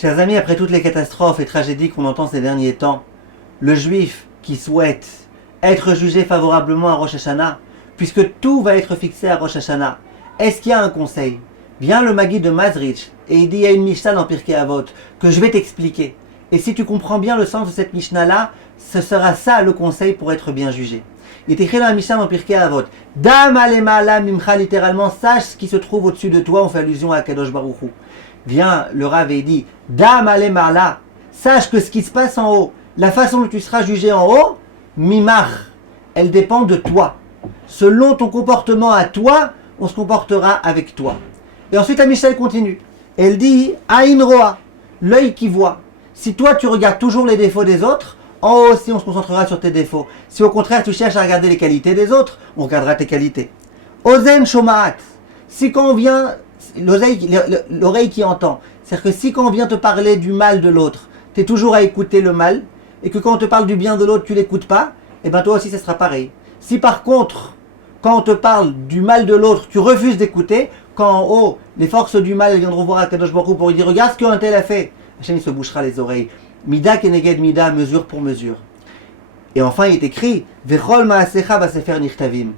Chers amis, après toutes les catastrophes et tragédies qu'on entend ces derniers temps, le juif qui souhaite être jugé favorablement à Rosh Hashanah, puisque tout va être fixé à Rosh Hashanah, est-ce qu'il y a un conseil? Vient le Magui de Mazrich et il dit il y a une Mishnah dans Pirkei Avot que je vais t'expliquer. Et si tu comprends bien le sens de cette Mishnah-là, ce sera ça le conseil pour être bien jugé. Il est écrit dans la Mishnah dans Pirkei Avot Dam alemala mimcha, littéralement, sache ce qui se trouve au-dessus de toi. On fait allusion à Kadosh Baruch Hu. Vient le Rav et il dit Dam alemala, sache que ce qui se passe en haut, la façon dont tu seras jugé en haut, mimach, elle dépend de toi. Selon ton comportement à toi, on se comportera avec toi. Et ensuite, la Mishnah continue. Elle dit Aïn Roa, l'œil qui voit. Si toi tu regardes toujours les défauts des autres, en haut aussi on se concentrera sur tes défauts. Si au contraire tu cherches à regarder les qualités des autres, on regardera tes qualités. Ozen Shomaat, si quand on vient, l'oreille qui entend, c'est-à-dire que si quand on vient te parler du mal de l'autre, tu es toujours à écouter le mal, et que quand on te parle du bien de l'autre, tu l'écoutes pas, et bien toi aussi ça sera pareil. Si par contre, quand on te parle du mal de l'autre, tu refuses d'écouter, quand en haut, les forces du mal viendront voir à Kadosh Baruch Hu pour lui dire regarde ce qu'un tel a fait, Hachem il se bouchera les oreilles. Mida keneged mida, mesure pour mesure. Et enfin il est écrit Vechol ma'asecha basefer nichtavim.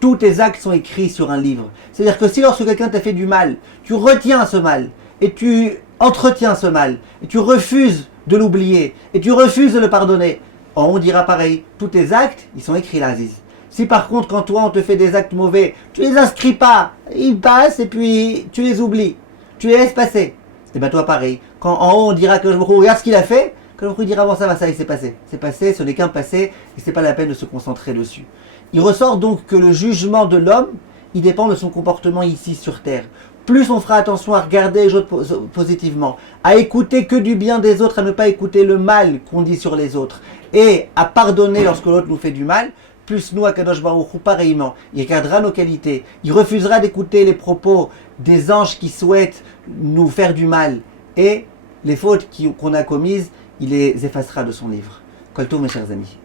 Tous tes actes sont écrits sur un livre. C'est-à-dire que si lorsque quelqu'un t'a fait du mal, tu retiens ce mal, et tu entretiens ce mal, et tu refuses de l'oublier, et tu refuses de le pardonner, on dira pareil, tous tes actes, ils sont écrits là, Aziz. Si par contre, quand toi on te fait des actes mauvais, tu les inscris pas, ils passent et puis tu les oublies, tu les laisses passer. Et bien toi pareil, quand en haut on dira que je regarde ce qu'il a fait, que je dira bon ça va, ça il s'est passé. C'est passé, ce n'est qu'un passé, et c'est pas la peine de se concentrer dessus. Il ressort donc que le jugement de l'homme, il dépend de son comportement ici sur terre. Plus on fera attention à regarder les autres positivement, à écouter que du bien des autres, à ne pas écouter le mal qu'on dit sur les autres, et à pardonner lorsque l'autre nous fait du mal, plus nous à Kadosh Baruch Hu pareillement, il regardera nos qualités, il refusera d'écouter les propos des anges qui souhaitent nous faire du mal, et les fautes qu'on a commises, il les effacera de son livre. Kol tov mes chers amis.